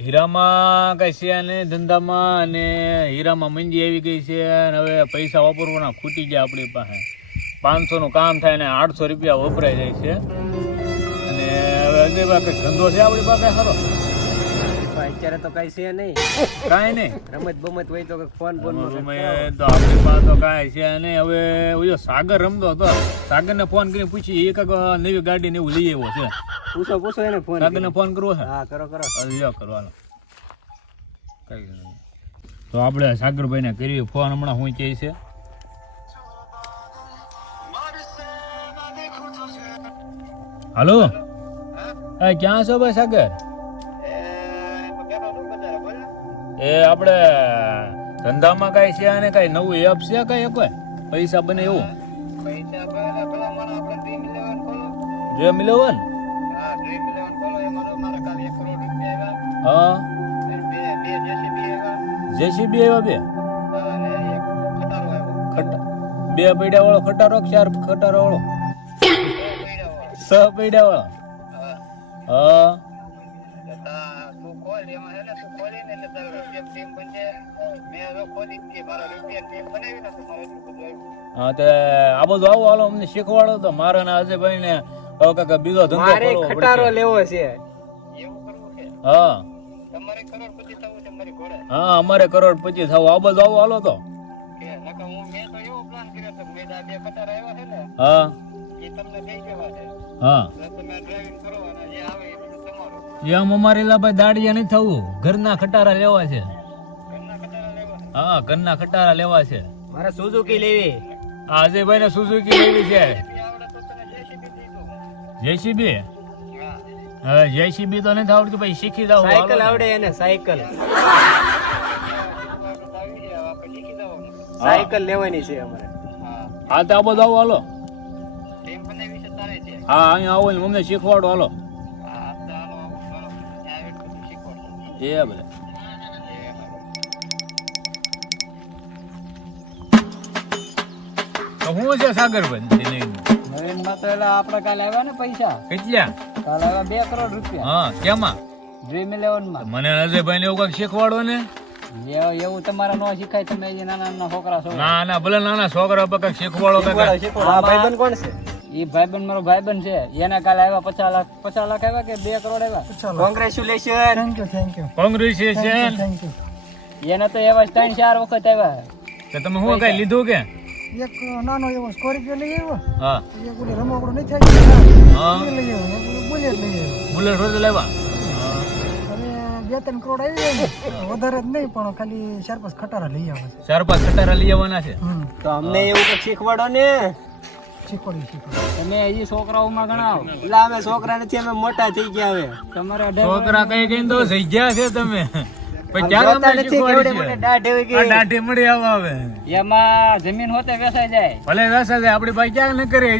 હીરામાં કઈ છે ને ધંધામાં અને હીરામાં મંજી આવી ગઈ છે અને હવે પૈસા વાપરવાના ખૂટી ગયા આપણી પાસે. પાંચસો નું કામ થાય ને આઠસો રૂપિયા વપરાઈ જાય છે. અને હવે અજયભાઈ કઈ ધંધો છે આપણી પાસે? ખરો અત્યારે તો કઈ છે નહીં. કાંઈ નહીં. રમત બમત હોય તો ફોન ફોન તો આપણી પાસે તો કાંઈ છે નહીં. હવે ઓજો સાગર રમતો હતો. સાગરને ફોન કરીને પૂછી એક નવી ગાડી ને એવું લઈ આવ્યો છે. પૂછો પૂછો એને ફોન સાગરને ફોન કરવો છે? હા કરો કરો. લ્યો કરવાનો કઈ તો આપણે સાગરભાઈને કરીએ ફોન. હમણાં શું કહે છે? હાલો? ક્યાં છો ભાઈ સાગર? એ આપણે ધંધામાં કઈ છે અને કઈ નવું એપ છે કઈ કોઈ પૈસા બને એવું? ડ્રીમ ઇલેવન હા જેસીબી આવ્યા. બે ખટા બે પૈડા વાળો ખટારો ચાર ખટારો વાળો. છ પૈડા વાળો? હા. હા. તે આ બધું આવો હાલો અમને શીખવાડો તો. મારે ને અજયભાઈ ને કાકા બીજો ધંધો મારે ખટારો લેવો છે. હા. હા અમારે કરોડપતિ થવું. આ બધું આવો હાલો તો. હા હા. એમ અમારે ભાઈ દાડિયા નહીં થવું. ઘરના ખટારા લેવા છે. હા ઘરના ખટારા લેવા છે. મારે સુઝુકી લેવી. આ અજયભાઈ ને સુઝુકી લેવી છે. જેસીબી હવે જેસીબી તો નથી આવડતું ભાઈ શીખી જાવ સાયકલ આવડે એને સાયકલ. સાયકલ લેવાની છે અમારે. હા તો આબો જાવ હાલો. હા અહીંયા આવો ને મમ્મી શીખવાડો હાલો. એ બધા શું છે સાગરભાઈ? નવીનમાં તો એલા આપણે કાલે આવ્યા ને પૈસા. કેટલા? કાલે આવ્યા બે કરોડ રૂપિયા. હા કેમાં? ડ્રીમ ઇલેવનમાં. મને અજયભાઈ ને એવું કંઈક શીખવાડો ને? એવું તમારે ન શીખાય તમે જે નાના નાના છોકરા છો. ના ના ભલે નાના છોકરા પર કંઈક શીખવાડો કંઈક આ ભાઈબંધ કોણ છે? એ ભાઈબંધ મારો ભાઈબંધ છે. એને કાલે આવ્યા પચાસ લાખ પચાસ લાખ આવ્યા કે બે કરોડ આવ્યા? Congratulation thank you thank congratulation એને તો એવા ત્રણ ચાર વખત આવ્યા. કે તમે શું કઈ લીધું કે? એક નાનો એવો સ્કોર્પિયો લઈ આવ્યો. હા. એક ઓલી રમકડું નથી થાય હા. લઈ આવ્યો બુલેટ લઈ આવ્યો. બુલેટ રોજ લેવા બે ત્રણ કરોડ આવી વધારે જ નહીં પણ ખાલી ચાર પાંચ ખટારા લઈ આવે છે. ચાર પાંચ ખટારા લઈ આવવાના છે? તો અમને એવું કઈ શીખવાડો ને. શીખવાડી શીખવાડી તમે એ છોકરાઓમાં ગણાવો. એટલે અમે છોકરા નથી અમે મોટા થઈ ગયા હવે. તમારા છોકરા કઈ કઈ તો થઈ ગયા છે તમે. જમીન હોતે વેચાઈ જાય. ભલે જાય પાસે ક્યાં ન કરી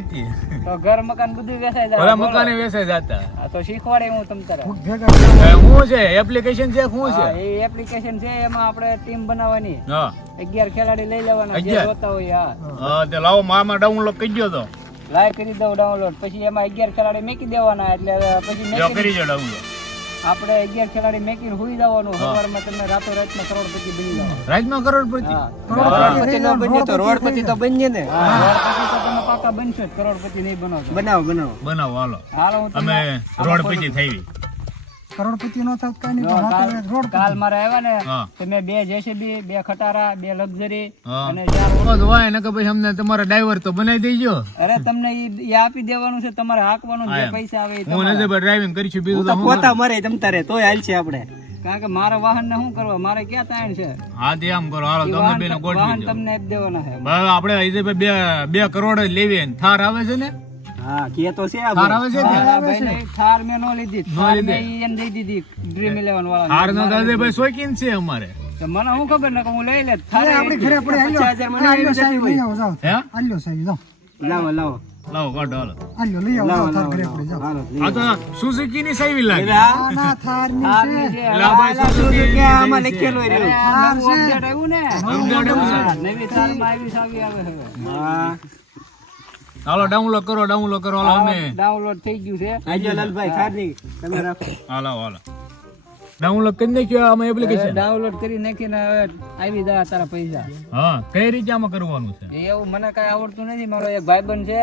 તો ઘર મકાન બધું વેચાઈ ભલે જાય મકાને જતા. તો શીખવાડે હું તમ તારે. ભૂખ ભેગા એ શું છે? એપ્લિકેશન છે શું છે? એ એપ્લિકેશન છે એમાં આપણે ટીમ બનાવવાની. હા. અગિયાર ખેલાડી લઈ લેવાના જે જોતા હોય હા. હા તે લાવો મામાં ડાઉનલોડ કરી દો તો. લાઈવ કરી દઉં ડાઉનલોડ પછી એમાં અગિયાર ખેલાડી મેકી દેવાના એટલે પછી મેકી કરી દો ડાઉનલોડ આપણે અગિયાર ખેલાડી મેકીને હોઈ જવાનું. સવારમાં તમે રાતો રાતના કરોડપતિ બની જાવ રાજમાં કરોડપતિ? કરોડપતિ નો બન્યો તો રોડપતિ તો બનીએ ને. રોડપતિ તો તમે પાકા બનશો કરોડપતિ નહીં બનો બનાવો બનાવો. બનાવો હાલો. હાલો અમે રોડપતિ થઈ. કરોડપતિ નો થાવ કઈ નહીં રોડ કાલ મારે આવ્યા ને તો મેં બે જેસીબી બે ખટારા બે લક્ઝરી અને ચાર હોય ને કે ભાઈ અમને તમારો ડ્રાઈવર તો બનાવી દેજો. અરે તમને ઈ આપી દેવાનું છે તમારે હાંકવાનું જે પૈસા આવે હું. નથી ડ્રાઇવિંગ કરીશું બીજું તો પોતા મરે તમ તારે તોય હાલ છે આપણે. કારણ કે મારા વાહન ને શું કરવા? મારે ક્યાં તાણ છે? હા તે આમ કરો. હાલો તમે વાહન બેને વાહન ગોઠવી વાહન તમને આપી દેવાના છે. આપણે બે બે કરોડ લેવી થાર આવે છે ને? હા કે તો છે થાર આવે છે ભાઈ. ને? થાર મેં નો લીધી. થાર મે ઈ દઈ દીધી ડ્રીમ ઇલેવન વાળા થાર નો દાદે ભાઈ શોકીન છે અમારે. મને હું ખબર? ન કે હું લઈ લે થાર આપણી ઘરે પડે હાલ્યો. મને હાલ્યો સાહેબ લઈ આવો જાવ હે? હાલ્યો સાહેબ જાવ લાવો લાવો. લાવો કાઢો હાલો. હાલ્યો લઈ આવો થાર ઘરે પડે જાવ આ તો સુઝુકી ની સાઈવી લાગે. ના ના થારની છે. લા ભાઈ સુઝુકી આમાં લખેલો રહ્યો. થાર છે. અપડેટ આવ્યું ને? અપડેટ આવ્યું નવી થારમાં આવી સાવી આવે હવે. હા. હાલો ડાઉનલોડ કરો ડાઉનલોડ કરો હાલો અમે. ડાઉનલોડ થઈ ગયું છે. આજો લાલભાઈ ખારની તમે રાખો. હાલો હાલો. ડાઉનલોડ કરી નાખ્યો આમાં એપ્લિકેશન ડાઉનલોડ કરી નાખીને હવે આવી જાય તારા પૈસા. હા કઈ રીતે આમાં કરવાનું છે? એવું મને કઈ આવડતું નથી મારો એક ભાઈબંધ છે.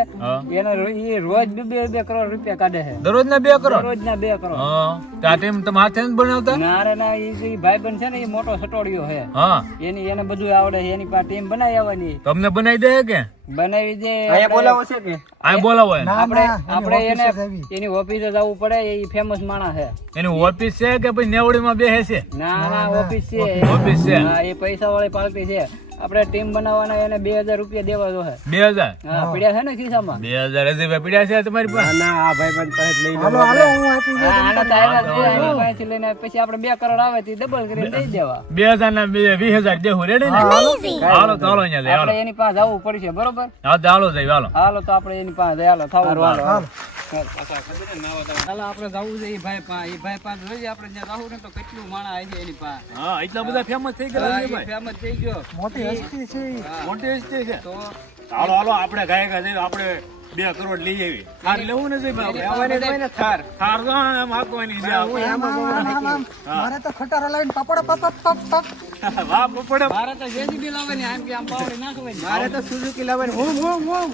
એનો રો- રોજ બે બે બે કરોડ રૂપિયા કાઢે છે. દરરોજ ના બે કરોડ? રોજ ના બે કરોડ. હા. આ ટાઈમ તમે હાથે જ બનાવતા? ના રે ના એ જે ભાઈબંધ છે ને એ મોટો સટોડિયો છે. હા. એની એને બધું આવડે છે. એની પાસે ટીમ બનાવી આવવાની. તમને બનાવી દે કે? બનાવી દે બોલાવો છે કે? આ બોલાવો આપણે આપણે એને. એની ઓફિસે જવું પડે એ ફેમસ માણસ છે. એની ઓફિસ છે કે ભાઈ નેવડીમાં બેસે છે? ના ના ઓફિસ છે. ઓફિસ છે. હા એ પૈસા વાળી પાર્ટી છે. આપણે ટીમ બનાવવાના એને બે હજાર રૂપિયા દેવા જો છે બે હજાર? હા પડ્યા છે ને ખિસ્સામાં? બે હજાર હજી ભાઈ પીડ્યા છે તમારી પાસે? ના આ ભાઈબંધ પાસે લઈ હાલો હાલો હું આપી દઉં. આના તો છે એની પાસેથી લઈને પછી આપણે બે કરોડ આવે તે ડબલ કરીને દઈ દેવા. બે હજાર ના બે વીસ હજાર દેવું રેડી ને? હાલો. તો હાલો અહીંયા આપણે એની પાસે આવવું પડશે બરોબર? હા તો હાલો જઈએ હાલો. હાલો તો આપણે એની પાસે હાલો થાવું હાલો. હાલો આપણે જવું છે એ ભાઈ પાસે એ ભાઈ પાસે જોઈએ આપણે ત્યાં જવું ને તો કેટલું માણસ આવે છે એની પાસે. હા એટલા બધા ફેમસ થઈ હા, ફેમસ થઈ ગયો. મોટી હસ્તી છે મોટી હસ્તી છે. તો હાલો હાલો આપણે ગાય ગાય આપણે બે કરોડ લઈ આવી થાર લેવું ને આપણે થાર. થાર તો. મારે તો ખટારો લાવીને પાપડ પપ પપ પપ વાહ પોપડે. મારે તો જેસીબી લાવવાની આમ કે આમ પાવડી નાખવાની. મારે તો સુઝુકી લાવવાની. હું હું હું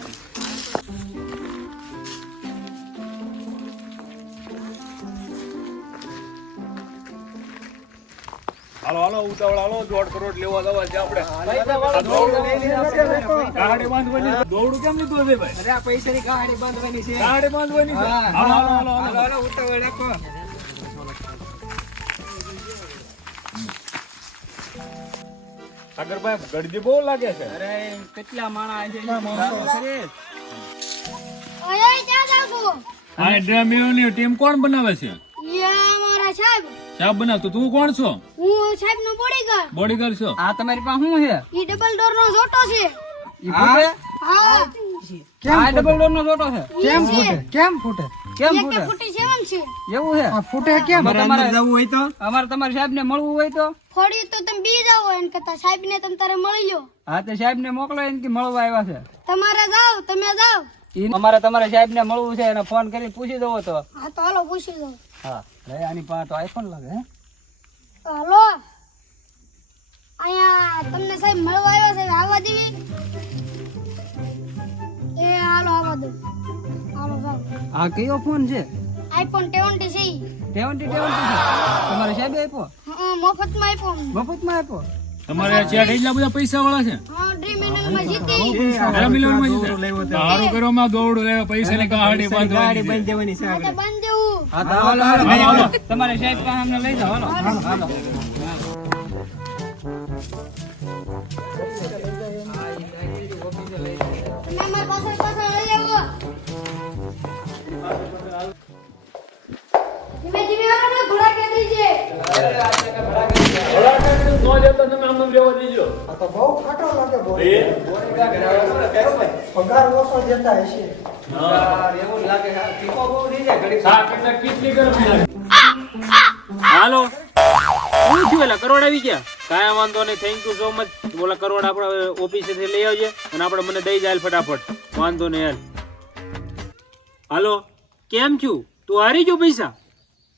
હાલો હાલો ઉતાવળ હાલો દોઢ કરોડ લેવા દવા છે આપણે. ગાડી બાંધવાની દોડું કેમ લીધું હશે ભાઈ? અરે આ પૈસાની ગાડી બાંધવાની છે. ગાડી બાંધવાની છે? હાલો હાલો હાલો હાલો, ઉતાવળ રાખો. સાગરભાઈ બહુ લાગે છે. અરે કેટલા માણસ? છે છો આ ડ્રામીઓની ટીમ કોણ બનાવે છે? યા મારા સાહેબ. સાહેબ બનાવતો તું કોણ છો? હું સાહેબ નો બોડીગાર્ડ બોડીગાર્ડ છો? આ તમારી પાસે શું છે? ઈ ડબલ ડોર નો જોટો છે. ઈ ફૂટે? હા. આ ડબલ ડોર નો જોટો છે. કેમ ફૂટે? કેમ ફૂટે? કેમ ફૂટે? ફૂટી સેવન છે. એવું છે? આ ફૂટે કેમ? તમારે જવું હોય તો? અમારે તમારા સાહેબ ને મળવું હોય તો? ફોડી તો તમે બી જાઓ એમ કહેતા સાહેબ ને તમે તારે મળી લો હા તો સાહેબ ને મોકલો એમ કે મળવા આવ્યા છે. તમારે જાવ તમે જાઓ. ઈ અમારે તમારા સાહેબ ને મળવું છે એને ફોન કરી પૂછી દો તો. હા તો હાલો પૂછી દો હા લે આની પાસે તો આઈફોન લાગે હે? હાલો. અહીંયા તમને સાહેબ મળવા આવ્યો છે આવવા દેવી? એ હાલો આવવા દો. હાલો સાહેબ. આ કયો ફોન છે? IPhone twenty C twenty twenty તમારે સાહેબ આપ્યો? મફતમાં આપ્યો. મફતમાં આપ્યો? તમારે ચેટ એટલા બધા પૈસા વાળા છે? હા ડ્રીમ ઇલેવનમાં જીતી. લેવા પૈસા ની ગાડી છે. હા બંધ હા તમારે સાહેબ પાસે અમને લઈ જાઓ? હાલો હાલો. તમે આમ આમ લેવા દેજો. આ તો બહુ ખાટો લાગે બહુ એ? પગાર ઓછો દેતા હશે. શાક એટલે કેટલી ગરમી લાગે. હાલો. શું થયું એટલે કરોડ આવી ગયા? કાંઈ વાંધો નહીં. થેન્ક યુ સો મચ બોલા કરોડ આપણે ઓફિસેથી લઈ આવજે અને આપણે મને દઈ જાય ફટાફટ. વાંધો નહીં હાલ. હાલો. કેમ છું તું હારી ગયો પૈસા?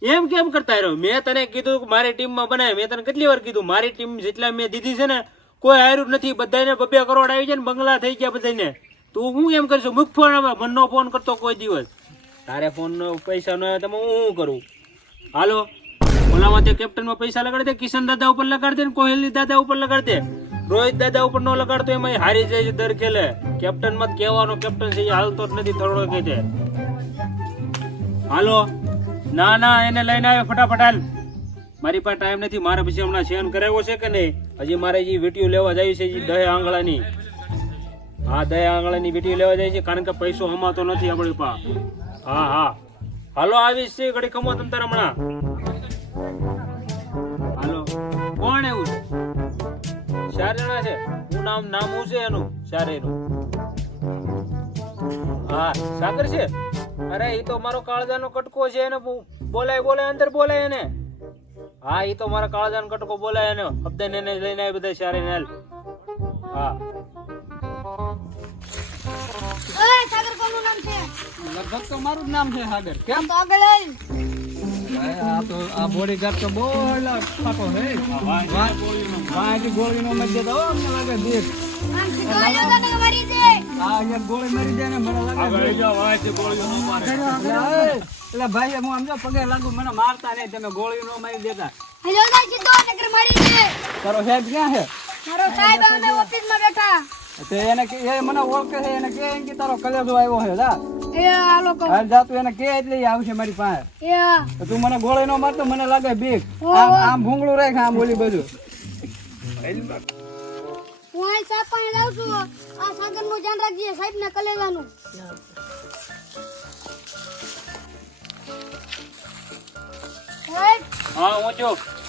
એમ કેમ કરતા રહ્યો? મેં તને કીધું કે મારી ટીમમાં બનાવે મેં તને કેટલી વાર કીધું, મારી ટીમ જેટલા મેં દીધી છે ને, કોઈ હાર્યું નથી. બધાને બબે કરોડ આવી જાય ને, બંગલા થઈ ગયા બધાને તું હું કેમ કરીશું? મુખ ફોન મનનો ફોન કરતો કોઈ દિવસ. તારે ફોનનો પૈસા ન આવે તમે હું શું કરું? હાલો. ઓલામાં તે કેપ્ટનમાં પૈસા લગાડી દે, કિશન દાદા ઉપર લગાડી ને કોહલી દાદા ઉપર લગાડી દે. રોહિત દાદા ઉપર નો લગાડતો એમાં હારી જાય છે દર ખેલે. કેપ્ટનમાં કહેવાનો કેપ્ટન છે હાલતો જ નથી થોડો કે છે હાલો. ના ના, એને લઈને આવ્યો ફટાફટ હાલ. મારી પાસે ટાઈમ નથી, મારે પછી હમણાં શેન કરાવ્યો છે કે નહીં? હજી મારે જે વીટીઓ લેવા જાય છે, જે દહે આંગળાની. હા દહે આંગળાની વીટીઓ લેવા જાય છે, કારણ કે પૈસો હમાતો નથી આપણી પાસે. હા હા. હાલો, આવીશ છે, ઘડી કમો તમ તારે હમણાં. હાલો. કોણ એવું ચાર જણા છે. હું નામ નામ હું છે એનું? ચારેયનું હા, સાગર છે? અરે એ તો મારો કાળજાનો કટકો છે એને બો- બોલાય બોલાય અંદર બોલાય એને. હા એ તો મારા કાળજાનો કટકો બોલાય એને. હપ્તે એને લઈને આવી બધા ચારે ને હાલ. હા. ઓય સાગર કોનું નામ છે? લગભગ તો મારું જ નામ છે સાગર. કેમ? આમ તો આગળ હાલ આ તો આ બોડીગાર્ડ તો બહુ એલા ખાટો છે. વાંચી ગોળીનો મત દેતા હો અમને લાગે દેખ આમ શીખવાડ્યો તો કે મારી દે આ એક ગોળી મારી દે મને લાગે આગળ જાઓ, વાંચી ગોળીઓ ન મારે. એલા, એ, એલા ભાઈ હું સમજો પગે લાગુ મને મારતા નહીં તમે ગોળી નો મારી દેતા. તારો હેડ ક્યાં છે? મારો સાહેબ અમે ઓફિસમાં બેઠા. તે એને કે એ મને ઓળખે છે એને કે એમ કે તારો કલેજો આવ્યો છે જા. એ આ લોકો. હાલ જા તું એને કે એટલે આવશે મારી પાસે. એ તું મને ગોળી નો મારતો મને લાગે બીક. આમ આમ ભૂંગળું રાખ આમ બોલી બધું હું સાહેબ પાણી છું આ સાગરનું ધ્યાન રાખજે સાહેબ ને સાહેબ હા હું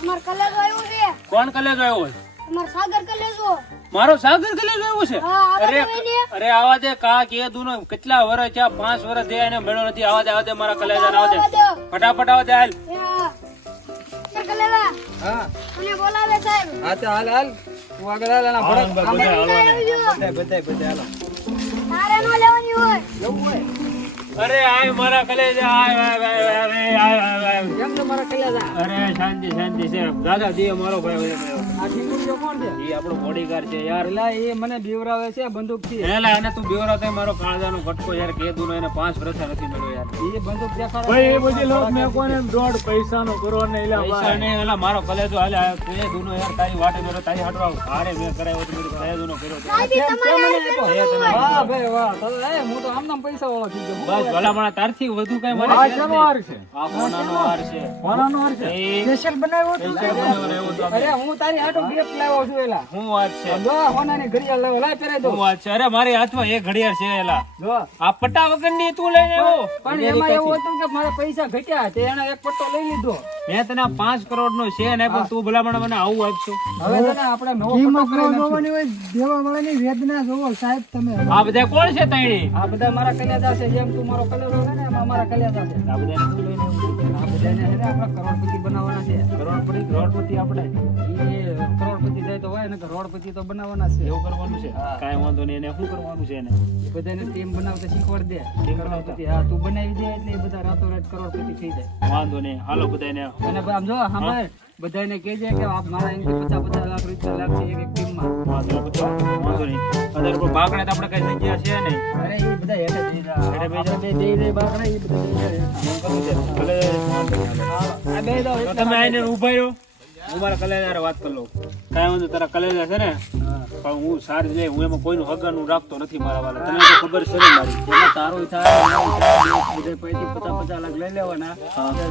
અમાર કલેજો આવ્યું છે. કોણ કલેજો આવ્યો છે અમાર સાગર કલેજો. મારો સાગર કલેજો આવ્યો છે? અરે અરે આવા દે કા કે દુનો કેટલા વર્ષ છે પાંચ વર્ષ થયા એને મેળો નથી. આવા દે આવા દે મારા કલેજા આવા દે. ફટાફટ આવા દે હાલ. હા. મને બોલાવે સાહેબ. હા તો હાલ હાલ. તું બધા હાલો તારે નો લેવાની હોય. હોય? અરે આય મારા કલેજા આય આય આય આય આય આય આય કેમ છે મારા કલેજા? અરે શાંતિ શાંતિ છે. દાદા દી મારો ભાઈ. આ ઠીકુડીઓ કોણ છે? ઈ આપણો બોડીગાર્ડ છે યાર. એલા એ મને બીવરાવે છે બંદૂકથી એલા અને તું બેવરા થાય મારો કાળજાનો ગટકો યાર કે દુનો એને પાંચ વર્ષ નથી મળ્યો યાર એ બંદૂક દેખાડે ભાઈ એ બધી લોક મેં કોને દોઢ પૈસાનો કરો ને એલા પૈસા નહીં એલા મારો કલેજો હાલે તે દુનો યાર તારી વાટે મેરો તારી હાટવા હારે મેં કરાયો તો મેં કલેજો નો કર્યો તો. સાહેબ ઈ તમારે એ તને વાહ ભાઈ વાહ તો એ હું તો આમ નામ પૈસા વાળો થઈ ગયો બસ ભલામણા તારથી વધુ કઈ મારે છે જ નહીં. આ કોનાનો હાર છે. કોનાનો હાર છે? સ્પેશિયલ બનાવ્યો હતો પૈસા બનાવવા રહ્યો તો અરે હું તારી આટો ગિફ્ટ લાવ્યો છું એલા. શું વાત છે? જો હોનાની ઘડિયાળ લાવ્યો લાય પહેરાઈ દો. શું વાત છે? અરે મારી હાથમાં એક ઘડિયાળ છે એલા. જો. આ પટ્ટા વગરની તું લઈને આવ્યો? પણ એમાં એવું હતું કે મારા પૈસા ઘટ્યા તે એને એક પટ્ટો લઈ લીધો. મેં તને પાંચ કરોડ નો છે ને પણ તું ભલામણ મને આવું આપશો. હવે તને આપણે નવો પટ્ટો કિંમત કરી ન નાખશું. જોવાની હોય દેવા વાળાની વેદના જોવો સાહેબ તમે આ બધા કોણ છે તૈણી? આ બધા મારા કલ્યાદા છે જેમ તું મારો કલ્યાદો છે ને એમ અમારા કલ્યાદા છે આ બધાને તું લઈને આવ્યો. આ બધાને આપણે કરોડપતિ બનાવવાના છે. કરોડપતિ કરોડપતિ આપણે. એ કરોડપતિ જાય તો હોય ને કરોડપતિ તો બનાવવાના છે. એવું કરવાનું છે? કાંઈ વાંધો નહીં એને શું કરવાનું છે એને? બધાને ટીમ બનાવતા શીખવાડ દે. કરોડપતિ હા તું બનાવી દે એટલે એ બધા રાતોરાત કરોડપતિ થઈ જાય. વાંધો નહીં. હાલો બધાને અને આમ જો સાંભળ બધાને કહેજે કે આપ મારા એમ પચાસ પચાસ લાખ રૂપિયા લાગશે એક એક ટીમમાં વાંધો વાંધો નહીં. અત્યારે કોઈ બાગણે તો આપણે કઈ જગ્યા છે નહીં? અરે એ બધા હેઠે જઈ રહ્યા. હેઠે બે બે જઈ રહી બાકડા, એ બધા જઈ રહ્યા. છે. ભલે તમે આઈને ઊભા રહ્યો હું મારા કલેજારે વાત કરી લઉં. કાંઈ વાંધો તારા કલેજા છે ને પણ હું સારી લે હું એમાં કોઈનું હગાનું રાખતો નથી મારા વાળા તને તો ખબર છે ને મારી. એમાં તારો થાય, મારું પૈકી પચાસ પચાસ લાખ લઈ લેવાના.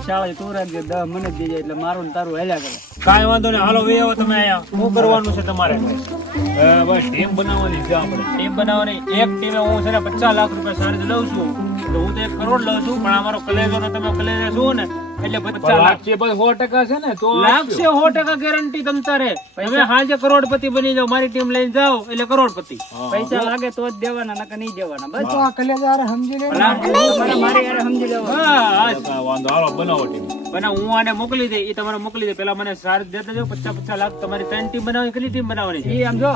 શાળા તું રાખજે, દસ મને જ દેજે, એટલે મારું ને તારું હેલ્યા કરે. કાંઈ વાંધો નહીં હાલો વે આવો તમે અહીંયા. શું કરવાનું છે તમારે? બસ ટીમ બનાવવાની છે આપણે. ટીમ બનાવવાની? એક ટીમે હું છે ને પચાસ લાખ રૂપિયા સારી લઉં છું. હું તો એક કરોડ લઉં છું પણ અમારો કલેજો ને તમે કલેજા છો ને એટલે પચાસ લાખ સો ટકા છે ને તો લાગશે સો ટકા ગેરંટી તમ તારે તમે હાજે કરોડપતિ બની જાવ મારી ટીમ લઈને જાઓ એટલે કરોડપતિ. પૈસા લાગે તો જ દેવાના નકર નહીં દેવાના બસ. તો આ કલેજા સમજી લે મારી સમજી વાંધો. હાલો બનાવો ટીમ બના હું આને મોકલી દે એ તમારે મોકલી દે. પેલા મને સાર દેતા જો પચાસ પચાસ લાખ તમારી ત્રણ ટીમ બનાવવાની કેટલી ટીમ બનાવવાની છે? ઈ આમ જો.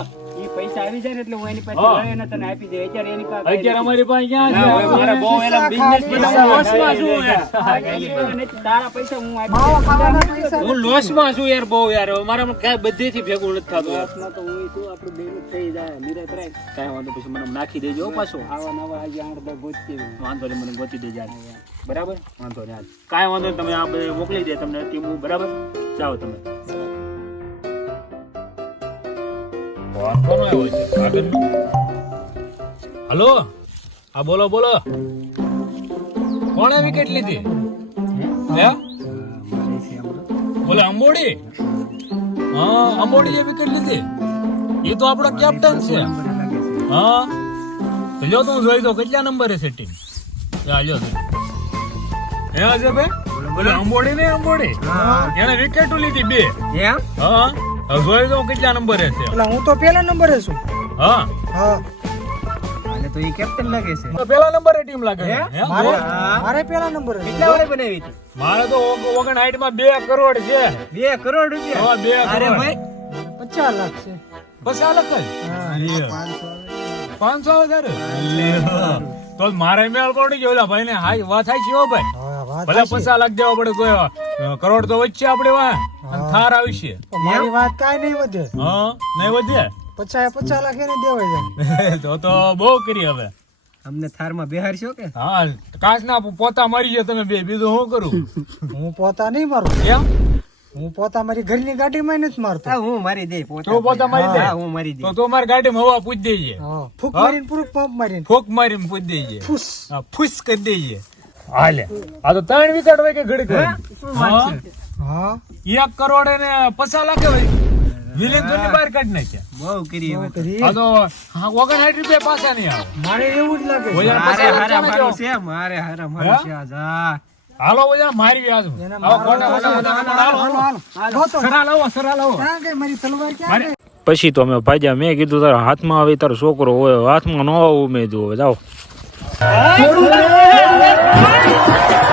પૈસા આવી જાય એટલે હું એની પાસે લઈને તને આપી દે અત્યારે એની પાસે અત્યારે અમારી પાસે ક્યાં ના, મારે બહુ એના business બનાવવા લોસમાં છું. યાર. એની પાસે નથી. તારા પૈસા હું આપી હું લોસમાં છું યાર બહુ યાર. મારા કાંઈ બધેથી ભેગું નથી થતું યાર. દસમાં તો હું છું આપણું બેનું થઈ જાય. નિરાત રાખ કાંઈ વાંધો પછી મને નાખી દેજો પાછો. આવા નવા આજે આઠ દસ ગોતતી વાંધો નહીં મને ગોતી દેજો બરાબર? વાંધો નહીં. કાંઈ વાંધો નહીં તમે આ બધે મોકલી દે તમને. ટીમ બરાબર? જાઓ તમે. ફોન કોનો આવ્યો છે આગળનો હલો? હા બોલો બોલો. કોણે વિકેટ લીધી હે? બોલે અંબોડી? હા અંબોડી એ વિકેટ લીધી એ તો આપણો કેપ્ટન છે. હા? તો જો તું જોઈ દો કેટલા નંબરે છે ટીમ લ્યો હે હે અજયભાઈ? બોલે અંબોડી ને અંબોડી? એને વિકેટ લીધી બે. હા. હવે જોઈ તો કેટલા નંબરે છે. એટલે હું તો પહેલા નંબરે છું. હા. હા. અને તો એ કેપ્ટન લાગે છે. તો પહેલા નંબરે ટીમ લાગે છે. મારે મારે પેલા નંબરે કેટલા વાળી બનાવી હતી? મારે તો ઓગણ હાઈટમાં બે કરોડ છે. બે કરોડ રૂપિયા? હા, બે અરે ભાઈ પચાસ લાખ છે. બસ આ લખ જ? પાંચસો. પાંચસો હજાર? તો મારે મેળ કોણ ગયો? ભાઈ ને હાઈ વાત થાય છે હો ભાઈ. ભલે પચાસ લાખ દેવા પડે તો કરોડ તો વચ્ચે આપણે વા. અને થાર આવશે. મારી વાત કાંઈ નહીં વધે. હા નહીં વધે? પચાસ પચાસ લાખ એને દેવાય છે. તો તો બહુ કરી હવે. અમને થારમાં બેહારશો કે? હા કાચના પોતા મારી ગયા તમે બે. બીજું શું કરું? હું પોતા નહીં મારું. કેમ હું પોતા મારી ઘરની ગાડીમાં નથી મારતો. હું મારી દે પોતા તું પોતા મારી દે? હું મારી દે. તો તું મારી ગાડીમાં હવા પૂજ દેજે. ફૂક મારીને પૂરું પંપ મારીને. ફૂક મારીને પૂજ દેજે. ફૂસ. ફૂસ કરી દેજે. હાલે. આ તો ત્રણ વિકેટ હોય કે ઘડી હા. હા એક કરોડ એને પચાસ લાખે હોય વિલિંગ ધોની બહાર કાઢી નાખ્યા. બહુ કરી હવે આ તો ઓગણ સાઠ રૂપિયા પાછા નહીં આવે. મારે એવું જ લાગે છે. મારે હારા છે મારે હારા મારું છે આજ, હાલો ઓયા મારી વ્યાજ આવો કોટા કોટા હાલો, હાલો, હાલો. સરા લાવો સરા લાવો મારી તલવાર? ક્યાં? પછી તો અમે ભાજ્યા મેં કીધું તારા હાથમાં આવે તારો છોકરો હોય હાથમાં ન આવું મેં જોવે જાઓ. ああ!